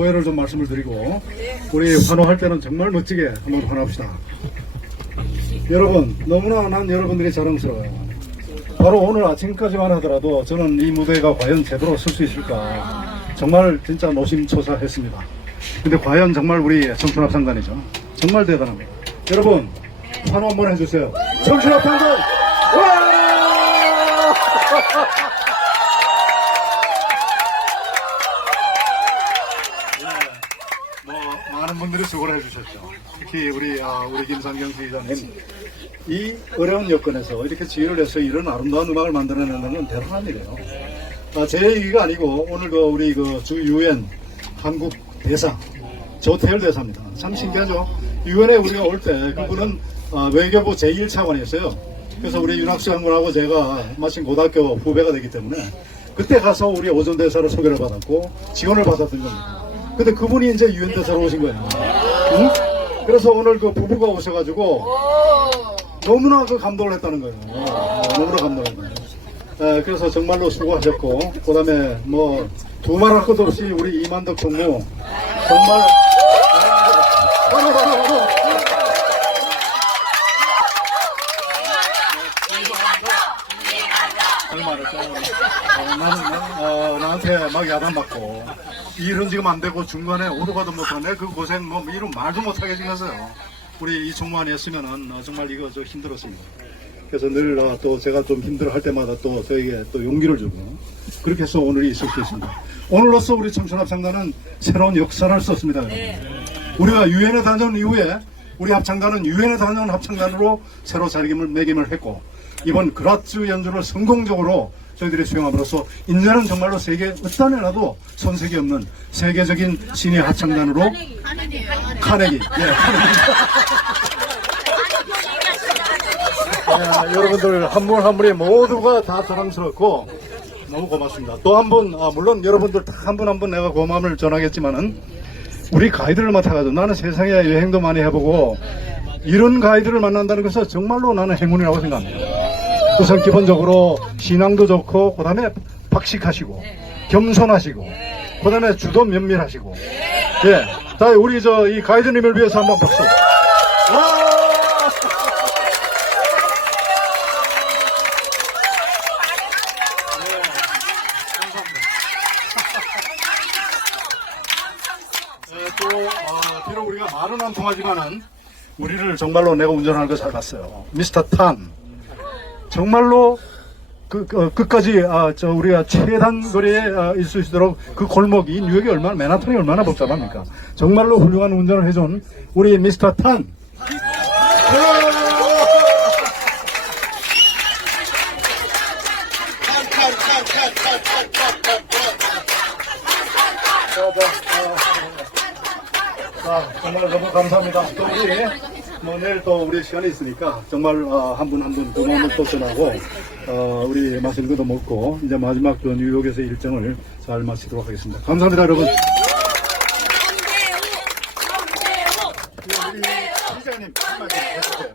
소회를 좀 말씀을 드리고 우리 환호할 때는 정말 멋지게 한번 환호합시다. 여러분 너무나 난 여러분들이 자랑스러워요. 바로 오늘 아침까지만 하더라도 저는 이 무대가 과연 제대로 설수 있을까 정말 진짜 노심초사했습니다. 근데 과연 정말 우리 청춘합상단이죠. 정말 대단합니다. 여러분 환호 한번 해주세요. 청춘합상단 와! 분들이 수고를 해주셨죠. 특히 우리 아, 우리 김상경 지휘자님 이 어려운 여건에서 이렇게 지휘를 해서 이런 아름다운 음악을 만들어내는 건 대단한 일이에요. 아, 제 얘기가 아니고 오늘 그 우리 그 주 유엔 한국 대사 조태열 대사입니다. 참 신기하죠. 유엔에 우리가 올 때 그분은 아, 외교부 제1차관이었어요. 그래서 우리 윤학수 장군하고 제가 마침 고등학교 후배가 되기 때문에 그때 가서 우리 오전 대사를 소개를 받았고 지원을 받았던 겁니다. 근데 그분이 이제 유엔 대사로 오신 거예요. 응? 그래서 오늘 그 부부가 오셔가지고 너무나 그 감동을 했다는 거예요. 어, 너무나 감동했어요. 에, 그래서 정말로 수고하셨고, 그 다음에 뭐, 두말할 것도 없이 우리 이만덕 총무, 정말, 얼마를 어, 나는, 어, 나한테 막 야단받고, 일은 지금 안 되고 중간에 오도 가도 못하네. 그 고생 뭐 이런 말도 못하게 생겼어요. 우리 이 종무안이 했으면은 어, 정말 이거 저 힘들었습니다. 그래서 늘 또 제가 좀 힘들어 할 때마다 또 저에게 또 용기를 주고 그렇게 해서 오늘이 있을 수 있습니다. 오늘로써 우리 청춘합창단은 새로운 역사를 썼습니다. 여러분. 우리가 유엔에 다녀온 이후에 우리 합창단은 유엔에 다녀온 합창단으로 새로 자리매김을 했고 이번 그라츠 연주를 성공적으로 저희들이 수행함으로써 이제는 정말로 세계 어떤 애라도 손색이 없는 세계적인 신의 합창단으로 카네기 예 카네기 예, 여러분들 한 분 한 분이 모두가 다 사랑스럽고 너무 고맙습니다. 또 한 분, 아, 물론 여러분들 다 한 분 한 분 내가 고마움을 전하겠지만은 우리 가이드를 맡아가지고 나는 세상에 여행도 많이 해보고 이런 가이드를 만난다는 것은 정말로 나는 행운이라고 생각합니다. 우선 기본적으로 신앙도 좋고 그 다음에 박식하시고 겸손하시고 그 다음에 주도 면밀하시고 예, 자 우리 저 이 가이드님을 위해서 한번 박수. 와! 예, 또 어, 비록 우리가 말은 안 통하지만은 우리를 정말로 내가 운전하는 거 잘 봤어요. 미스터 탄 정말로 그, 그 끝까지 아, 저 우리가 최단 거리에 아, 있을 수 있도록 그 골목이 뉴욕이 얼마나 맨하탄이 얼마나 복잡합니까? 정말로 훌륭한 운전을 해준 우리 미스터 탄. 아, 정말 너무 감사합니다. 또 우리 뭐 내일 또 우리 시간이 있으니까 정말 한 분 한분 고마움을 또 전하고 어, 우리 맛있는 것도 먹고 이제 마지막 또 뉴욕에서 일정을 잘 마치도록 하겠습니다. 감사합니다, 여러분. 우리 시장님 한 말씀 해주세요.